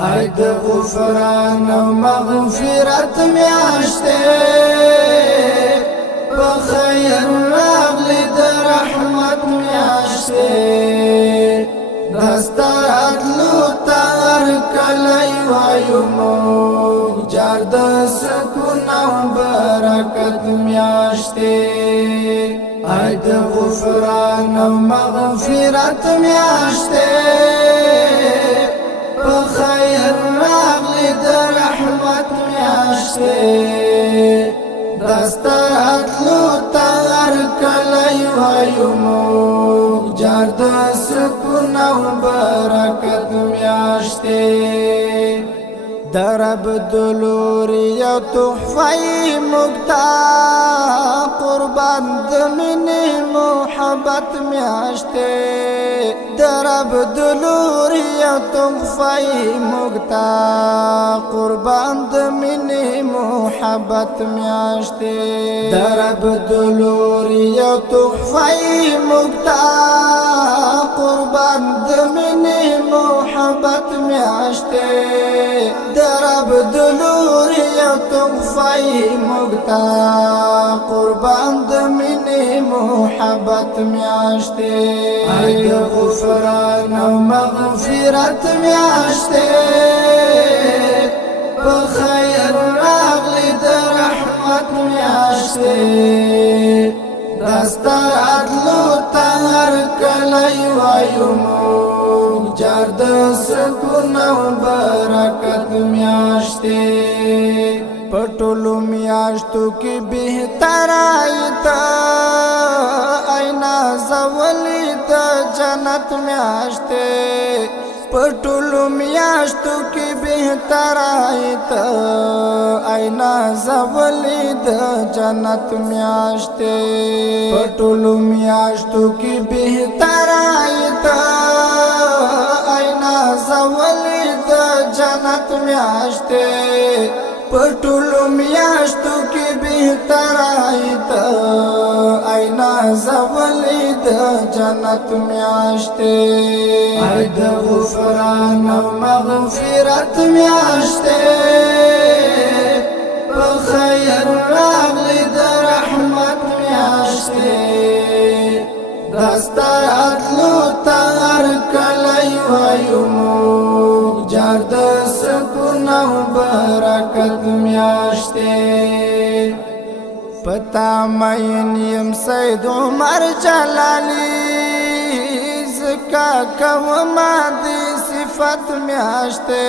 ای د غفران او مغفرت میاشته په خیر راغلی د رحمت میاشته دستار عدلو تار کلی وایو موږ جار د سکون او برکت میاشته ای د غفران او مغفرت میاشته خیر راغلی د رحمت میاشته دستار عدلو تار کلی وایو موږ جار د سکون او برکت میاشته درب دلوری یو تحفی مگتا قربان دمینی محبت میاشته درب دلوری یو تحفی مگتا قربان دمینی محبت میاشته درب دلوری یو تحفی مگتا قربان دمینی محبت میاشته درب دلوری یو تحفی مگتا قربان دمینی محبت میاشته ای د غفران او مغفرت میاشته په خیر راغلی د رحمت میاشته دستار عدلو تار کلی وایو موږ جار د سکون او برکت میاشته پټولو میاشتو کې بهتر ایته اینا زولی د جنت میاشته پټولو میاشتو کې بهتر ایته اینا زولی د جنت میاشته پټولو میاشتو کې بهتر ایته اینا زولی د جنت میاشته پټولو میاشتو کې بهتر ایته اینا زولی د جنت میاشته ای د غفران او مغفرت میاشته په خیر راغلی د رحمت میاشته دستار عدلو تار کلی وایو موږ جار د سکون او برکت میاشته پتا مین یم سید عمر جلالی زکا کوما دی صفت میاشته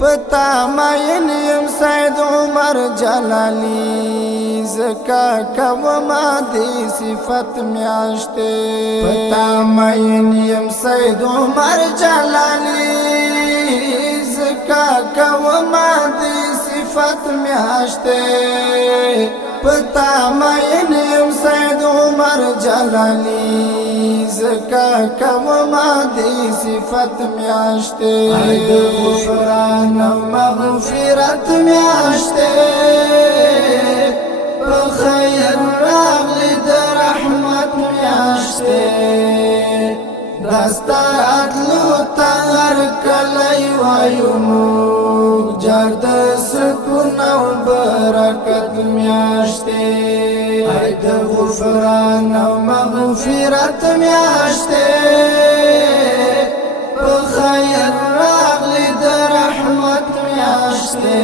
پتا مین یم سید عمر جلالی زکا کوما دی صفت میاشته پتا مین یم سید عمر جلالی زکا کوما دی صفت میاشته پتا مین یم سید عمر جلالی زکا کوما دی صفت میاشته ای د غفران او مغفرت میاشته په خیر راغلی د رحمت میاشته دستار عدلو تار کلی وایو موږ جار د سکون او برکت میاشته ای د غفران او مغفرت میاشته په خیر راغلی د رحمت میاشته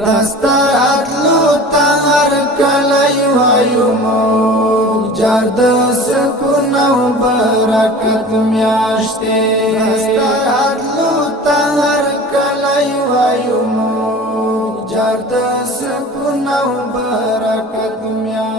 دستار عدلو تار کلی وایو موږ جار د سکون او برکت میاشته دستار عدلو تار کلی وایو موږ جار د سکون او برکت میاشته